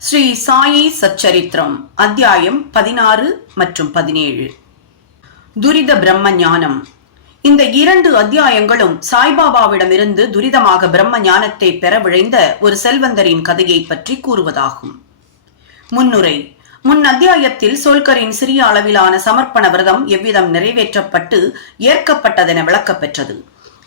ஸ்ரீ சாயி சச்சரித்திரம் அத்தியாயம் பதினாறு மற்றும் பதினேழு. துரித பிரம்ம ஞானம். இந்த இரண்டு அத்தியாயங்களும் சாய்பாபாவிடமிருந்து துரிதமாக பிரம்ம ஞானத்தை பெற விழைந்த ஒரு செல்வந்தரின் கதையை பற்றி கூறுவதாகும். முன்னுரை. முன் அத்தியாயத்தில் சோல்கரின் சிறிய அளவிலான சமர்ப்பண விரதம் எவ்விதம் நிறைவேற்றப்பட்டு ஏற்கப்பட்டதென விளக்கப்பெற்றது.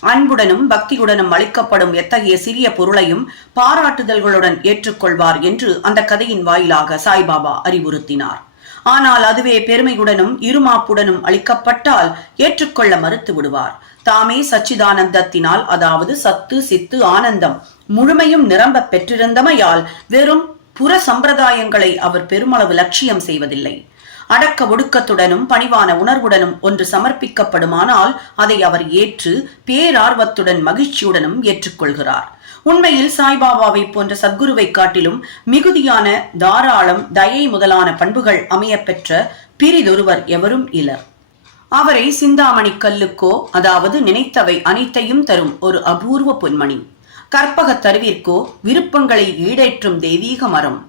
அன்புடனும் பக்தியுடனும் அளிக்கப்படும் எத்தகைய சிறிய பொருளையும் பாராட்டுதல்களுடன் ஏற்றுக்கொள்வார் என்று அந்த கதையின் வாயிலாக சாய்பாபா அறிவுறுத்தினார். ஆனால் அதுவே பெருமையுடனும் இருமாப்புடனும் அளிக்கப்பட்டால் ஏற்றுக்கொள்ள மறுத்து விடுவார். தாமே சச்சிதானந்தத்தினால் அதாவது சத்து சித்து ஆனந்தம் முழுமையும் நிரம்ப பெற்றிருந்தமையால் வெறும் புற சம்பிரதாயங்களை அவர் பெருமளவு லட்சியம் செய்வதில்லை. அடக்க ஒடுக்கத்துடனும் பணிவான உணர்வுடனும் ஒன்று சமர்ப்பிக்கப்படுமானால் அதை அவர் ஏற்று பேரார்வத்துடன் மகிழ்ச்சியுடனும் ஏற்றுக்கொள்கிறார். உண்மையில் சாய்பாபாவை போன்ற சத்குருவை காட்டிலும் மிகுதியான தாராளம் தயை முதலான பண்புகள் அமையப்பெற்ற பிரிதொருவர் எவரும் இலர். அவரை சிந்தாமணி கல்லுக்கோ அதாவது நினைத்தவை அனைத்தையும் தரும் ஒரு அபூர்வ பொன்மணி. கற்பக தருவிற்கோ விருப்பங்களை ஈடேற்றும் தெய்வீக மரம்.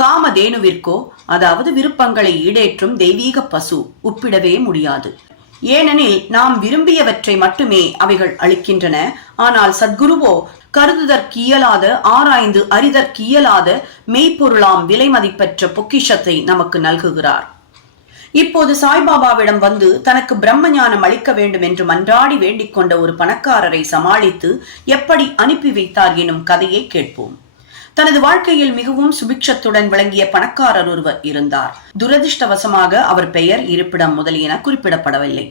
காமதேனுவிற்கோ அதாவது விருப்பங்களை ஈடேற்றும் தெய்வீக பசு ஒப்பிடவே முடியாது. ஏனெனில் நாம் விரும்பியவற்றை மட்டுமே அவைகள் அளிக்கின்றன. ஆனால் சத்குருவோ கருதுதற்கியலாத ஆராய்ந்து அறிதற்கியலாத மெய்ப்பொருளாம் விலைமதிப்பற்ற பொக்கிஷத்தை நமக்கு நல்குகிறார். இப்போது சாய்பாபாவிடம் வந்து தனக்கு பிரம்ம ஞானம் அளிக்க வேண்டும் என்று மன்றாடி வேண்டிக் கொண்ட ஒரு பணக்காரரை சமாளித்து எப்படி அனுப்பி வைத்தார் எனும் கதையை கேட்போம். தனது வாழ்க்கையில் மிகவும் சுபிக்ஷத்துடன் விளங்கிய பணக்காரர் ஒருவர் இருந்தார். துரதிருஷ்டவசமாக அவர் பெயர் இருப்பிடம் முதலியன குறிப்பிடப்படவில்லை.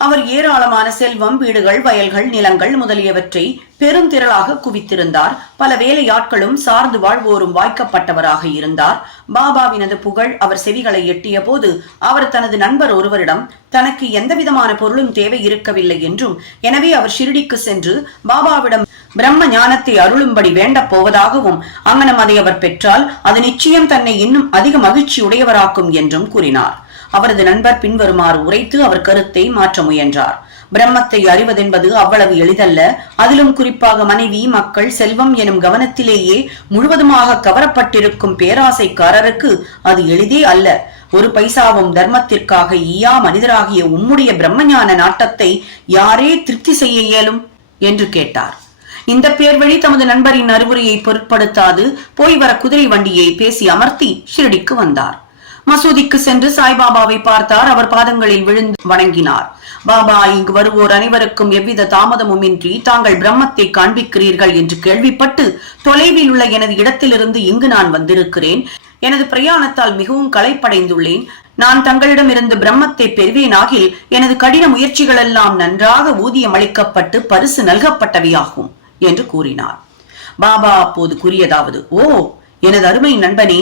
அவர் ஏராளமான செல்வம் வீடுகள் வயல்கள் நிலங்கள் முதலியவற்றை பெருந்திரளாக குவித்திருந்தார். பல வேலையாட்களும் சார்ந்து வாழ்வோரும் வாய்க்கப்பட்டவராக இருந்தார். பாபாவினது புகழ் அவர் செவிகளை எட்டிய போது அவர் தனது நண்பர் ஒருவரிடம் தனக்கு எந்தவிதமான பொருளும் தேவை இருக்கவில்லை என்றும் எனவே அவர் ஷிரடிக்கு சென்று பாபாவிடம் பிரம்ம ஞானத்தை அருளும்படி வேண்டப் போவதாகவும் அங்கனம் அதை அவர் பெற்றால் அது நிச்சயம் தன்னை இன்னும் அதிக மகிழ்ச்சி உடையவராக்கும் என்றும் கூறினார். அவரது நண்பர் பின்வருமாறு உரைத்து அவர் கருத்தை மாற்ற முயன்றார். பிரம்மத்தை அறிவதென்பது அவ்வளவு எளிதல்ல. அதிலும் குறிப்பாக மனைவி மக்கள் செல்வம் எனும் கவனத்திலேயே முழுவதுமாக கவரப்பட்டிருக்கும் பேராசைக்காரருக்கு அது எளிதே அல்ல. ஒரு பைசாவும் தர்மத்திற்காக ஈயா மனிதராகிய உம்முடைய பிரம்மஞான நாட்டத்தை யாரே திருப்தி செய்ய இயலும்? என்று கேட்டார். இந்த பேர் வழி தமது நண்பரின் அறிவுரையை பொருட்படுத்தாது போய் வர குதிரை வண்டியை பேசி அமர்த்தி ஷிரடிக்கு வந்தார். மசூதிக்கு சென்று சாய்பாபாவை பார்த்தார். அவர் பாதங்களில் விழுந்து வணங்கினார். பாபா இங்கு வருவோர் அனைவருக்கும் எவ்வித தாமதமும் இன்றி தாங்கள் பிரம்மத்தை காண்பிக்கிறீர்கள் என்று கேள்விப்பட்டு தொலைவில் உள்ள எனது இடத்திலிருந்து இங்கு நான் வந்திருக்கிறேன். எனது பிரயாணத்தால் மிகவும் களைப்படைந்துள்ளேன். நான் தங்களிடமிருந்து பிரம்மத்தை பெறுவேனாகில் எனது கடின முயற்சிகளெல்லாம் நன்றாக ஊதியம் அளிக்கப்பட்டு பரிசு நல்கப்பட்டவையாகும். என்று கூறினார். பாபா அப்போது கூறியதாவது ஓ எனது அருமை நண்பனே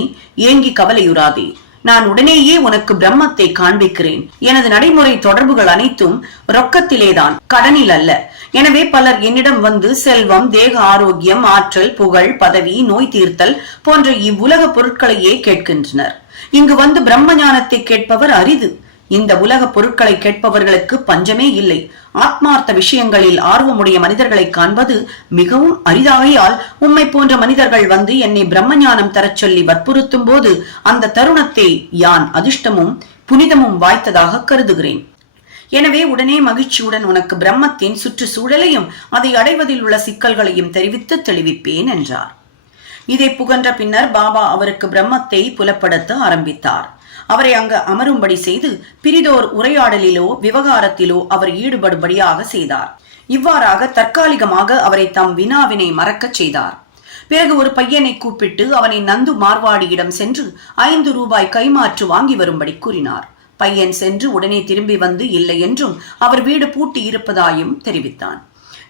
ஏங்கி கவலையுறாதே. நான் உடனேயே உனக்கு பிரம்மத்தை காண்பிக்கிறேன். எனது நடைமுறை தொடர்புகள் அனைத்தும் ரொக்கத்திலேதான் கடனில் அல்ல. எனவே பலர் என்னிடம் வந்து செல்வம் தேக ஆரோக்கியம் ஆற்றல் புகழ் பதவி நோய் தீர்த்தல் போன்ற இவ்வுலக பொருட்களையே கேட்கின்றனர். இங்கு வந்து பிரம்ம ஞானத்தை கேட்பவர் அரிது. இந்த உலக பொருட்களை கேட்பவர்களுக்கு பஞ்சமே இல்லை. ஆத்மார்த்த விஷயங்களில் ஆர்வமுடைய மனிதர்களை காண்பது மிகவும் அரிதாகையால் உம்மை போன்ற மனிதர்கள் வந்து என்னை பிரம்மஞானம் தரச் சொல்லி வற்புறுத்தும் போது அந்த தருணத்தை யான் அதிர்ஷ்டமும் புனிதமும் வாய்த்ததாக கருதுகிறேன். எனவே உடனே மகிழ்ச்சியுடன் உனக்கு பிரம்மத்தின் சுற்றுச்சூழலையும் அதை அடைவதில் உள்ள சிக்கல்களையும் தெரிவித்து தெளிவிப்பேன் என்றார். இதை புகன்ற பின்னர் பாபா அவருக்கு பிரம்மத்தை புலப்படுத்த ஆரம்பித்தார். அவரை அங்கு அமரும்படி செய்து பிரிதோர் உரையாடலிலோ விவகாரத்திலோ அவர் ஈடுபடும்படியாக செய்தார். இவ்வாறாக தற்காலிகமாக அவரை தம் வினாவினை மறக்கச் செய்தார். பிறகு ஒரு பையனை கூப்பிட்டு அவனை நந்து மார்வாடியிடம் சென்று ஐந்து ரூபாய் கைமாற்று வாங்கி வரும்படி கூறினார். பையன் சென்று உடனே திரும்பி வந்து இல்லை என்றும் அவர் வீடு பூட்டி இருப்பதாயும் தெரிவித்தான்.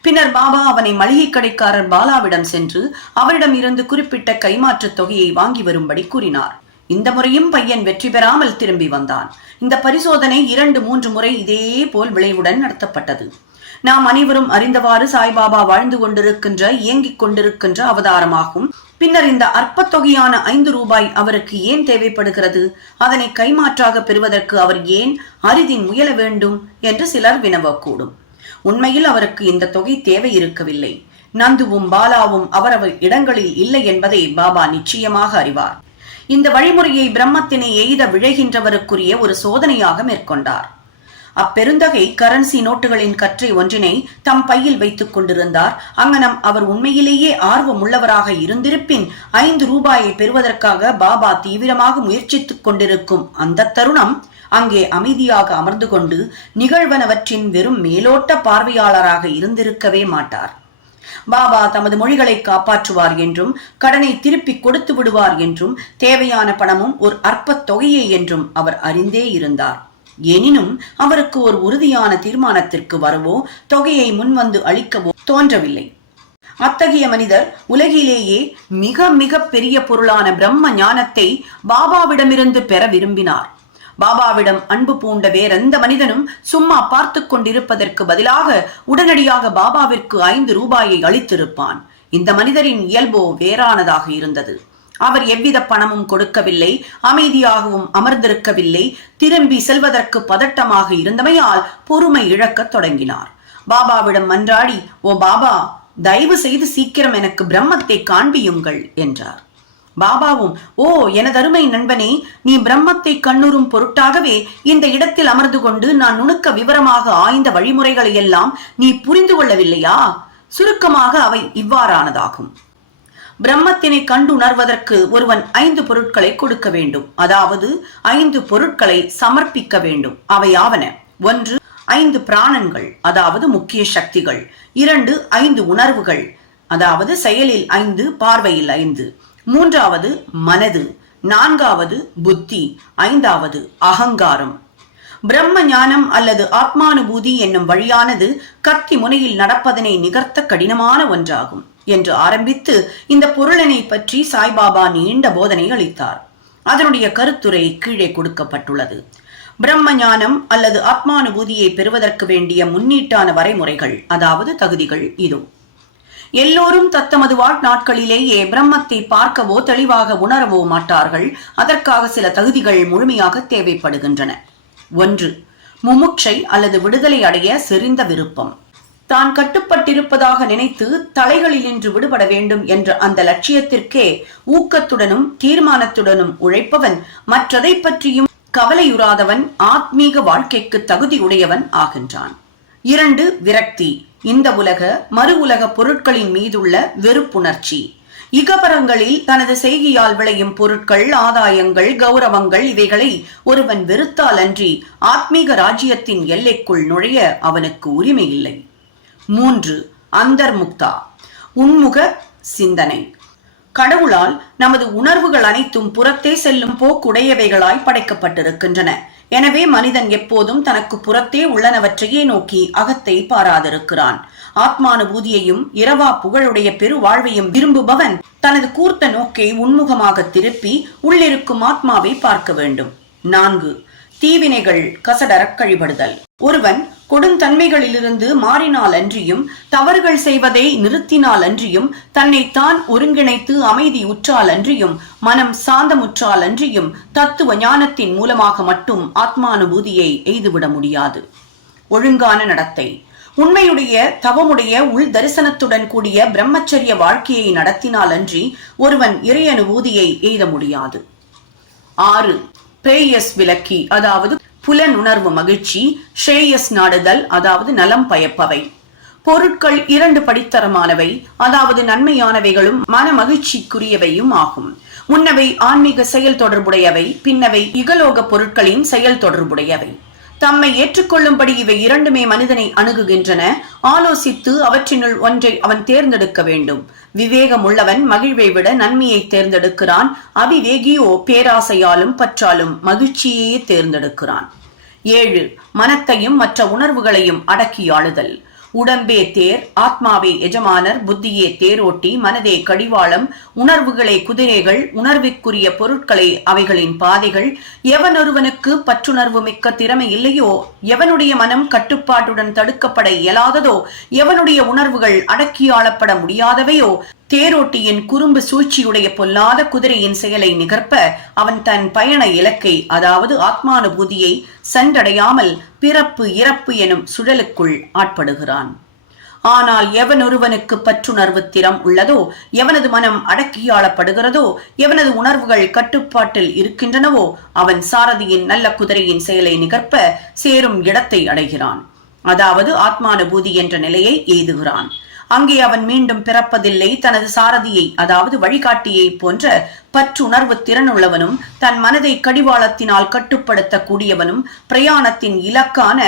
பின்னர் பாபா அவனை மளிகை கடைக்காரர் பாலாவிடம் சென்று அவரிடம் இருந்து குறிப்பிட்ட கைமாற்றுத் தொகையை வாங்கி வரும்படி கூறினார். இந்த முறையும் பையன் வெற்றி பெறாமல் திரும்பி வந்தான். இந்த பரிசோதனை இரண்டு மூன்று முறை இதே போல் விளைவுடன் நடத்தப்பட்டது. நாம் அனைவரும் அறிந்தவாறு சாய்பாபா வாழ்ந்து கொண்டிருக்கின்ற இயங்கிக் கொண்டிருக்கின்ற அவதாரமாகும். பின்னர் இந்த அற்பத் தொகையான ஐந்து ரூபாய் அவருக்கு ஏன் தேவைப்படுகிறது? அதனை கைமாற்றாக பெறுவதற்கு அவர் ஏன் அரிதின் முயல வேண்டும் என்று சிலர் வினவக்கூடும். உண்மையில் அவருக்கு இந்த தொகை தேவை இருக்கவில்லை. நந்துவும் பாலாவும் அவரவர் இடங்களில் இல்லை என்பதை பாபா நிச்சயமாக அறிவார். இந்த வழிமுறையை பிரம்மத்தினை எய்த விழைகின்றவருக்குரிய ஒரு சோதனையாக மேற்கொண்டார். அப்பெருந்தகை கரன்சி நோட்டுகளின் கற்றை ஒன்றினை தம் பையில் வைத்துக் கொண்டிருந்தார். அங்கனம் அவர் உண்மையிலேயே ஆர்வம் உள்ளவராக இருந்திருப்பின் ஐந்து ரூபாயை பெறுவதற்காக பாபா தீவிரமாக முயற்சித்துக் கொண்டிருக்கும் அந்த தருணம் அங்கே அமைதியாக அமர்ந்து கொண்டு நிகழ்வனவற்றின் வெறும் மேலோட்ட பார்வையாளராக இருந்திருக்கவே மாட்டார். பாபா தமது மொழிகளை காப்பாற்றுவார் என்றும் கடனை திருப்பி கொடுத்து விடுவார் என்றும் தேவையான பணமும் ஒரு அற்பத் தொகையே என்றும் அவர் அறிந்தே இருந்தார். எனினும் அவருக்கு ஒரு உறுதியான தீர்மானத்திற்கு வரவோ தொகையை முன்வந்து அளிக்கவோ தோன்றவில்லை. அத்தகைய மனிதர் உலகிலேயே மிக மிக பெரிய பொருளான பிரம்ம ஞானத்தை பாபாவிடமிருந்து பெற விரும்பினார். பாபாவிடம் அன்பு பூண்ட வேறெந்த மனிதனும் சும்மா பார்த்து கொண்டிருப்பதற்கு பதிலாக உடனடியாக பாபாவிற்கு ஐந்து ரூபாயை அளித்திருப்பான். இந்த மனிதரின் இயல்போ வேறானதாக இருந்தது. அவர் எவ்வித பணமும் கொடுக்கவில்லை அமைதியாகவும் அமர்ந்திருக்கவில்லை திரும்பி செல்வதற்கு பதட்டமாக இருந்தமையால் பொறுமை இழக்கத் தொடங்கினார். பாபாவிடம் மன்றாடி ஓ பாபா தயவு செய்து சீக்கிரம் எனக்கு பிரம்மத்தை காண்பியுங்கள் என்றார். பாபாவும் ஓ எனதருமை நண்பனே நீ பிரம்மத்தை கண்ணுறும் பொருட்டாகவே இந்த இடத்தில் அமர்ந்து கொண்டு நான் நுணுக்க விவரமாக ஆய்ந்த வழிமுறைகளை எல்லாம் நீ புரிந்து கொள்ளவில்லையா? சுருக்கமாக அவை இவ்வாறானதாகும். பிரம்மத்தினை கண்டுணர்வதற்கு ஒருவன் ஐந்து பொருட்களை கொடுக்க வேண்டும். அதாவது ஐந்து பொருட்களை சமர்ப்பிக்க வேண்டும். அவையாவன ஒன்று ஐந்து பிராணன்கள். அதாவது முக்கிய சக்திகள். இரண்டு ஐந்து உணர்வுகள். அதாவது செயலில் ஐந்து பார்வையில் ஐந்து. மூன்றாவது மனது நான்காவது புத்தி ஐந்தாவது அகங்காரம். பிரம்ம ஞானம் அல்லது ஆத்மானுபூதி என்னும் வழியானது கத்தி முனையில் நடப்பதனை நிகர்த்த கடினமான ஒன்றாகும் என்று ஆரம்பித்து இந்த பொருளனை பற்றி சாய்பாபா நீண்ட போதனை அளித்தார். அதனுடைய கருத்துரை கீழே கொடுக்கப்பட்டுள்ளது. பிரம்ம ஞானம் அல்லது ஆத்மானுபூதியை பெறுவதற்கு வேண்டிய முன்னீட்டான வரைமுறைகள் அதாவது தகுதிகள் இதோ. எல்லோரும் தத்தமது வாழ்நாட்களிலேயே பிரம்மத்தை பார்க்கவோ தெளிவாக உணரவோ மாட்டார்கள். அதற்காக சில தகுதிகள் முழுமையாக தேவைப்படுகின்றன. ஒன்று முமுட்சை அல்லது விடுதலை அடைய செறிந்த விருப்பம். தான் கட்டுப்பட்டிருப்பதாக நினைத்து தலைகளில் இன்று விடுபட வேண்டும் என்ற அந்த லட்சியத்திற்கே ஊக்கத்துடனும் தீர்மானத்துடனும் உழைப்பவன் மற்றதை பற்றியும் கவலையுறாதவன் ஆத்மீக வாழ்க்கைக்கு தகுதியுடையவன் ஆகின்றான். இரண்டு விரக்தி. இந்த உலக மறு உலக பொருட்களின் மீதுள்ள வெறுப்புணர்ச்சி. இகபரங்களில் தனது செய்கையால் விளையும் பொருட்கள் ஆதாயங்கள் கௌரவங்கள் இவைகளை ஒருவன் வெறுத்தால் அன்றி ஆத்மீக ராஜ்யத்தின் எல்லைக்குள் நுழைய அவனுக்கு உரிமை இல்லை மூன்று அந்தர்முக்தா. உன்முக சிந்தனை. கடவுளால் நமது உணர்வுகள் அனைத்தும் புறத்தே செல்லும் போக்குடையவைகளாய் படைக்கப்பட்டிருக்கின்றன. எனவே மனிதன் எப்போதும் தனக்கு புறத்தே உள்ளனவற்றையே நோக்கி அகத்தை பாராதிருக்கிறான். ஆத்மானுபூதியையும் இரவா புகழுடைய பெருவாழ்வையும் விரும்புபவன் தனது கூர்த்த நோக்கை உன்முகமாக திருப்பி உள்ளிருக்கும் ஆத்மாவை பார்க்க வேண்டும். நான்கு தீவினைகள் கசடரக் கழிபடுதல். ஒருவன் கொடுந்தன்மைகளிலிருந்து மாறினால் அன்றியும் தவறுகள் செய்வதை நிறுத்தினால் அன்றியும் தன்னை தான் ஒருங்கிணைத்து அமைதி உற்றால் அன்றியும் மனம் சாந்தமுற்றால் அன்றியும் தத்துவ ஞானத்தின் மூலமாக மட்டும் ஆத்மானுபூதியை எய்துவிட முடியாது. ஒழுங்கான நடத்தை. உண்மையுடைய தவமுடைய உள் தரிசனத்துடன் கூடிய பிரம்மச்சரிய வாழ்க்கையை நடத்தினால் அன்றி ஒருவன் இறையனுபூதியை எய்த முடியாது. ஆறு. பிரேயஸ் விலக்கி அதாவது புலனுணர்வு மகிழ்ச்சி ஷேயஸ் நாடுதல் அதாவது நலம் பயப்பவை. பொருட்கள் இரண்டு படித்தரமானவை அதாவது நன்மையானவைகளும் மன மகிழ்ச்சிக்குரியவையும் ஆகும். முன்னவை ஆன்மீக செயல் தொடர்புடையவை பின்னவை இகலோக பொருட்களின் செயல் தொடர்புடையவை. தம்மை ஏற்றுக்கொள்ளும்படி இவை இரண்டுமே மனிதனை அணுகுகின்றன. ஆலோசித்து அவற்றினுள் ஒன்றை அவன் தேர்ந்தெடுக்க வேண்டும். விவேகம் உள்ளவன் மகிழ்வை விட நன்மையை தேர்ந்தெடுக்கிறான். அவிவேகியோ பேராசையாலும் பற்றாலும் மகிழ்ச்சியையே தேர்ந்தெடுக்கிறான். ஏழு மனத்தையும் மற்ற உணர்வுகளையும் அடக்கி ஆளுதல். உடம்பே தேர் ஆத்மாவே எஜமானர் புத்தியே தேரோட்டி மனதே கடிவாளம் உணர்வுகளே குதிரைகள் உணர்விற்குரிய பொருட்களை அவைகளின் பாதைகள். எவனொருவனுக்கு பற்றுணர்வு மிக்க திறமை இல்லையோ எவனுடைய மனம் கட்டுப்பாட்டுடன் தடுக்கப்பட இயலாததோ எவனுடைய உணர்வுகள் அடக்கியாளப்பட முடியாதவையோ தேரோட்டியின் குறும்பு சூழ்ச்சியுடைய பொல்லாத குதிரையின் செயலை நிகர்ப்ப அவன் தன் பயண இலக்கை அதாவது ஆத்மானுபூதியை சென்றடையாமல் பிறப்பு இறப்பு எனும் சுழலுக்குள் ஆட்படுகிறான். ஆனால் எவனொருவனுக்கு பற்றுணர்வு திறம் உள்ளதோ எவனது மனம் அடக்கியாளப்படுகிறதோ எவனது உணர்வுகள் கட்டுப்பாட்டில் இருக்கின்றனவோ அவன் சாரதியின் நல்ல குதிரையின் செயலை நிகர்ப்ப சேரும் இடத்தை அடைகிறான். அதாவது ஆத்மானுபூதி என்ற நிலையை எய்துகிறான். அங்கே அவன் மீண்டும் பிறப்பதில்லை. தனது சாரதியை அதாவது வழிகாட்டியை போன்ற பற்றுணர்வு திறனுள்ளவனும் தன் மனதை கடிவாளத்தினால் கட்டுப்படுத்தக்கூடியவனும் பிரயாணத்தின் இலக்கான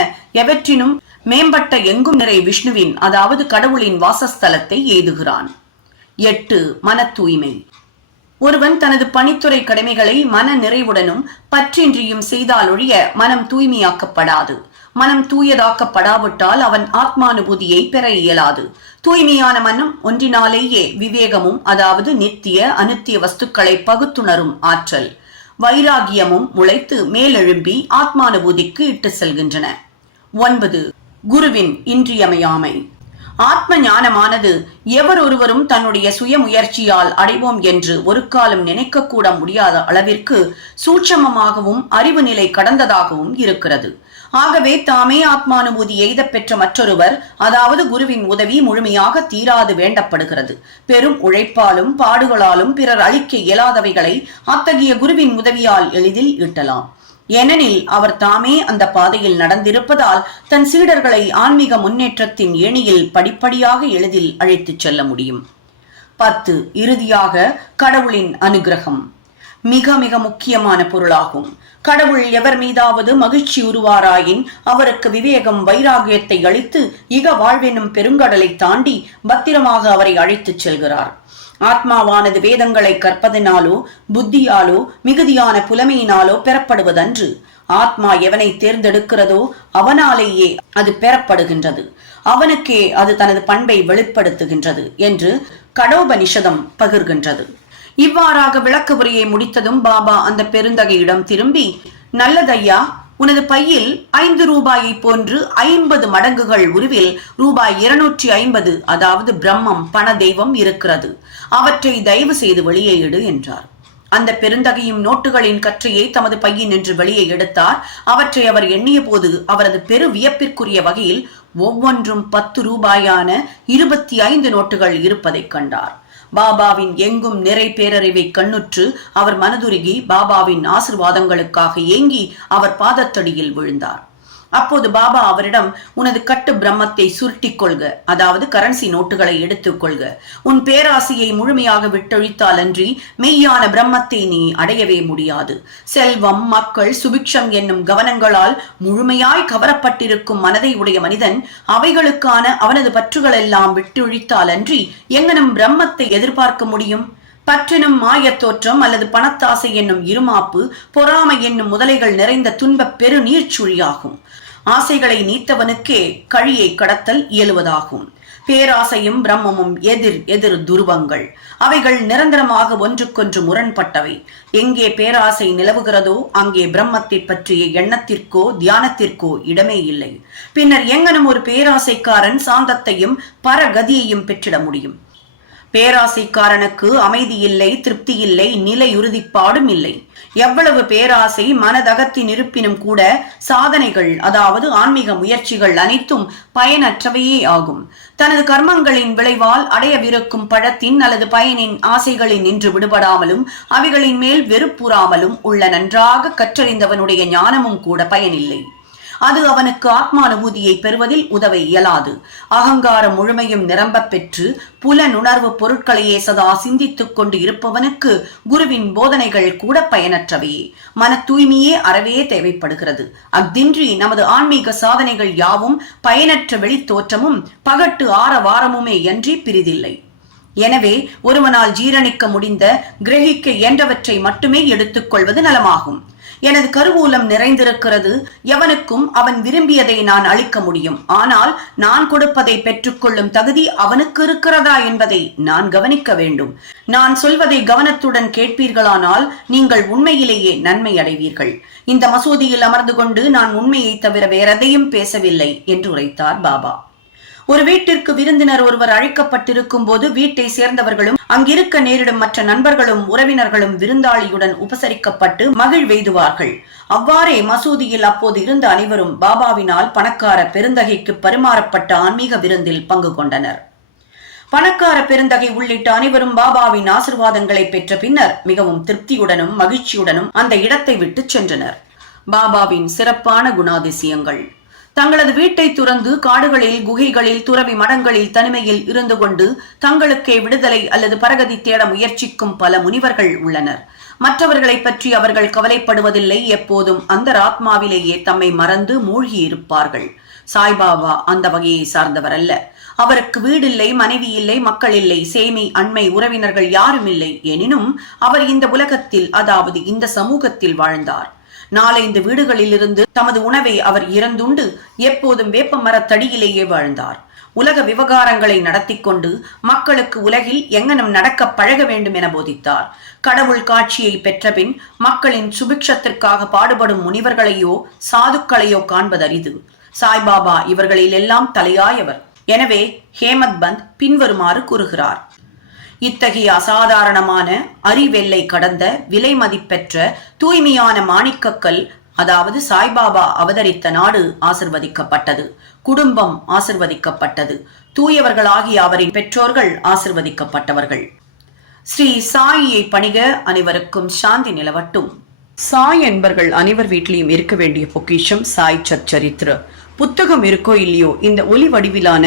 எவற்றினும் மேம்பட்ட எங்கும் நிறை விஷ்ணுவின் அதாவது கடவுளின் வாசஸ்தலத்தை எய்துகிறான். எட்டு மன தூய்மை ஒருவன் தனது பணித்துறை கடமைகளை மன நிறைவுடனும் பற்றின்றியும் செய்தாலொழிய மனம் தூய்மையாக்கப்படாது. மனம் தூயதாக்கப்படாவிட்டால் அவன் ஆத்மானுபூதியை பெற இயலாது. தூய்மையான மனம் ஒன்றினாலேயே விவேகமும் அதாவது நித்திய அனுத்திய வஸ்துக்களை பகுத்துணரும் ஆற்றல். வைராகியமும் முளைத்து மேலெழும்பி ஆத்மானுபூதிக்கு இட்டு செல்கின்றன. ஒன்பது. குருவின் இன்றியமையாமை. ஆத்ம ஞானமானது எவர் ஒருவரும் தன்னுடைய சுய முயற்சியால் அடைவோம் என்று ஒரு காலம் நினைக்கக்கூட முடியாத அளவிற்கு சூட்சமமாகவும் அறிவு நிலை கடந்ததாகவும் இருக்கிறது. ஆகவே தாமே ஆத்மானுபூதி எய்த பெற்ற மற்றொருவர் அதாவது குருவின் உதவி முழுமையாக தீராது வேண்டப்படுகிறது. பெரும் உழைப்பாலும் பாடுகளாலும் பிறர் அளிக்க இயலாதவைகளை அத்தகைய குருவின் உதவியால் எளிதில் ஈட்டலாம். ஏனெனில் அவர் தாமே அந்த பாதையில் நடந்திருப்பதால் தன் சீடர்களை ஆன்மீக முன்னேற்றத்தின் ஏணியில் படிப்படியாக எளிதில் அழைத்துச் செல்ல முடியும். பத்து. இறுதியாக கடவுளின் அனுகிரகம். மிக மிக முக்கியமான பொருளாகும். கடவுள் எவர் மீதாவது மகிழ்ச்சி உருவாராயின் அவருக்கு விவேகம் வைராகியத்தை அளித்து இக வாழ்வெனும் பெருங்கடலை தாண்டி பத்திரமாக அவரை அழைத்துச் செல்கிறார். ஆத்மாவானது வேதங்களை கற்பதனாலோ புத்தியாலோ மிகுதியான புலமையினாலோ பெறப்படுவதன்று. ஆத்மா எவனை தேர்ந்தெடுக்கிறதோ அவனாலேயே அது பெறப்படுகின்றது. அவனுக்கே அது தனது பண்பை வெளிப்படுத்துகின்றது என்று கடோபனிஷதம் பகிர்கின்றது. இவ்வாறாக விளக்கு உரையை முடித்ததும் பாபா அந்த பெருந்தகையிடம் திரும்பி நல்லதையா உனது பையில் ஐந்து ரூபாயை போன்று ஐம்பது மடங்குகள் உருவில் ரூபாய் இருநூற்றி ஐம்பது அதாவது பிரம்மம் பண தெய்வம் இருக்கிறது. அவற்றை தயவு செய்து வெளியே இடு என்றார். அந்த பெருந்தகையும் நோட்டுகளின் கற்றையை தமது பையின் நின்று வெளியே எடுத்தார். அவற்றை அவர் எண்ணிய போது அவரது பெரு வியப்பிற்குரிய வகையில் ஒவ்வொன்றும் பத்து ரூபாயான இருபத்தி ஐந்து நோட்டுகள் இருப்பதைக் கண்டார். பாபாவின் எங்கும் நிறை பேரறிவை கண்ணுற்று அவர் மனதுருகி பாபாவின் ஆசிர்வாதங்களுக்காக ஏங்கி அவர் பாதத்தடியில் விழுந்தார். அப்போது பாபா அவரிடம் உனது கட்டு பிரம்மத்தை சுருட்டிக் கொள்க. அதாவது கரன்சி நோட்டுகளை எடுத்துக்கொள்க உன் பேராசையை முழுமையாக விட்டொழித்தால் அன்றி மெய்யான பிரம்மத்தை நீ அடையவே முடியாது. செல்வம் மக்கள் சுபிக்ஷம் என்னும் கவனங்களால் முழுமையாய் கவரப்பட்டிருக்கும் மனதை உடைய மனிதன் அவைகளுக்கான அவனது பற்றுகள் எல்லாம் விட்டொழித்தால் அன்றி எங்கனும் பிரம்மத்தை எதிர்பார்க்க முடியும்? பற்றினும் மாயத் தோற்றம் அல்லது பணத்தாசை என்னும் இருமாப்பு பொறாமை என்னும் முதலைகள் நிறைந்த துன்பப் பெரு நீர்ச்சுழியாகும் ஆசைகளை நீத்தவனுக்கே கழியை கடத்தல் இயலுவதாகும். பேராசையும் பிரம்மமும் எதிர் எதிர் துருவங்கள். அவைகள் நிரந்தரமாக ஒன்றுக்கொன்று முரண்பட்டவை. எங்கே பேராசை நிலவுகிறதோ அங்கே பிரம்மத்தை பற்றிய எண்ணத்திற்கோ தியானத்திற்கோ இடமே இல்லை. பின்னர் எங்கனும் ஒரு பேராசைக்காரன் சாந்தத்தையும் பரகதியையும் பெற்றிட முடியும். பேராசைக்காரனுக்கு அமைதி இல்லை திருப்தி இல்லை. நிலை உறுதிப்பாடும் இல்லை எவ்வளவு பேராசை மனதகத்தின் இருப்பினும் கூட சாதனைகள் அதாவது ஆன்மீக முயற்சிகள் அனைத்தும் பயனற்றவையே ஆகும். தனது கர்மங்களின் விளைவால் அடையவிருக்கும் பழத்தின் அல்லது பயனின் ஆசைகளில் நின்று விடுபடாமலும் அவைகளின் மேல் வெறுப்புறாமலும் உள்ள நன்றாக கற்றறிந்தவனுடைய ஞானமும் கூட பயனில்லை. அது அவனுக்கு ஆத்மானுபூதியை பெறுவதில் உதவ இயலாது. அகங்காரம் முழுமையும் நிரம்பப் பெற்று புலனுணர்வு பொருட்களையே சதா சிந்தித்துக் கொண்டு இருப்பவனுக்கு குருவின் போதனைகள் கூட பயனற்றவையே மன தூய்மையே அறவே தேவைப்படுகிறது. அஃதின்றி நமது ஆன்மீக சாதனைகள் யாவும் பயனற்ற வெளித்தோற்றமும் பகட்டு ஆரவாரமுமே அன்றி பிரிதில்லை. எனவே ஒருவனால் ஜீரணிக்க முடிந்த கிரகிக்க இயன்றவற்றை மட்டுமே எடுத்துக்கொள்வது நலமாகும். எனது கருவூலம் நிறைந்திருக்கிறது. எவனுக்கும் அவன் விரும்பியதை நான் அளிக்க முடியும். ஆனால் நான் கொடுப்பதை பெற்றுக்கொள்ளும் தகுதி அவனுக்கு இருக்கிறதா என்பதை நான் கவனிக்க வேண்டும். நான் சொல்வதை கவனத்துடன் கேட்பீர்களானால் நீங்கள் உண்மையிலேயே நன்மை அடைவீர்கள். இந்த மசூதியில் அமர்ந்து கொண்டு நான் உண்மையை தவிர வேறெதையும் பேசவில்லை என்று உரைத்தார் பாபா. ஒரு வீட்டிற்கு விருந்தினர் ஒருவர் அழைக்கப்பட்டிருக்கும் போது வீட்டை சேர்ந்தவர்களும் அங்கிருக்க நேரிடும் மற்ற நண்பர்களும் உறவினர்களும் விருந்தாளியுடன் உபசரிக்கப்பட்டு மகிழ்வெய்துவார்கள் அவ்வாறே மசூதியில் அப்போது இருந்த அனைவரும் பாபாவினால் பணக்கார பெருந்தகைக்கு பரிமாறப்பட்ட ஆன்மீக விருந்தில் பங்கு கொண்டனர். பணக்கார பெருந்தகை உள்ளிட்ட அனைவரும் பாபாவின் ஆசிர்வாதங்களை பெற்ற பின்னர் மிகவும் திருப்தியுடனும் மகிழ்ச்சியுடனும் அந்த இடத்தை விட்டு சென்றனர். பாபாவின் சிறப்பான குணாதிசயங்கள். தங்களது வீட்டை துறந்து காடுகளில் குகைகளில் துறவி மடங்களில் தனிமையில் இருந்து கொண்டு தங்களுக்கே விடுதலை அல்லது பரகதி தேட முயற்சிக்கும் பல முனிவர்கள் உள்ளனர். மற்றவர்களை பற்றி அவர்கள் கவலைப்படுவதில்லை. எப்போதும் அந்த ஆத்மாவிலேயே தம்மை மறந்து மூழ்கி இருப்பார்கள் சாய்பாபா அந்த வகையை சார்ந்தவர் அல்ல. அவருக்கு வீடில்லை மனைவி இல்லை மக்கள் இல்லை சேமி அண்மை உறவினர்கள் யாரும் இல்லை. எனினும் அவர் இந்த உலகத்தில் அதாவது இந்த சமூகத்தில் வாழ்ந்தார். நாலைந்து வீடுகளிலிருந்து தமது உணவை அவர் இறந்துண்டு எப்போதும் வேப்ப மரத்தடியிலேயே வாழ்ந்தார். உலக விவகாரங்களை நடத்தி கொண்டு மக்களுக்கு உலகில் எங்கனம் நடக்க பழக வேண்டும் என போதித்தார். கடவுள் காட்சியை பெற்றபின் மக்களின் சுபிக்ஷத்திற்காக பாடுபடும் முனிவர்களையோ சாதுக்களையோ காண்பதரிது. சாய்பாபா இவர்களில் எல்லாம் தலையாயவர். எனவே ஹேமத் பந்த் பின்வருமாறு கூறுகிறார். இத்தகைய அசாதாரணமான அறிவெல்லை கடந்த விலை மதிப்பெற்ற தூய்மையான மாணிக்கக்கல் அதாவது சாய்பாபா அவதரித்த நாடு ஆசிர்வதிக்கப்பட்டது. குடும்பம் ஆசிர்வதிக்கப்பட்டது. தூயவர்களாகிய அவரின் பெற்றோர்கள் ஆசிர்வதிக்கப்பட்டவர்கள். ஸ்ரீ சாயியை பணிக அனைவருக்கும் சாந்தி நிலவட்டும். சாய் என்பர்கள் அனைவர் வீட்டிலையும் இருக்க வேண்டிய பொக்கிஷம் சாய் சச்சரித்திர. புத்தகம் இருக்கோ இல்லையோ இந்த ஒலி வடிவிலான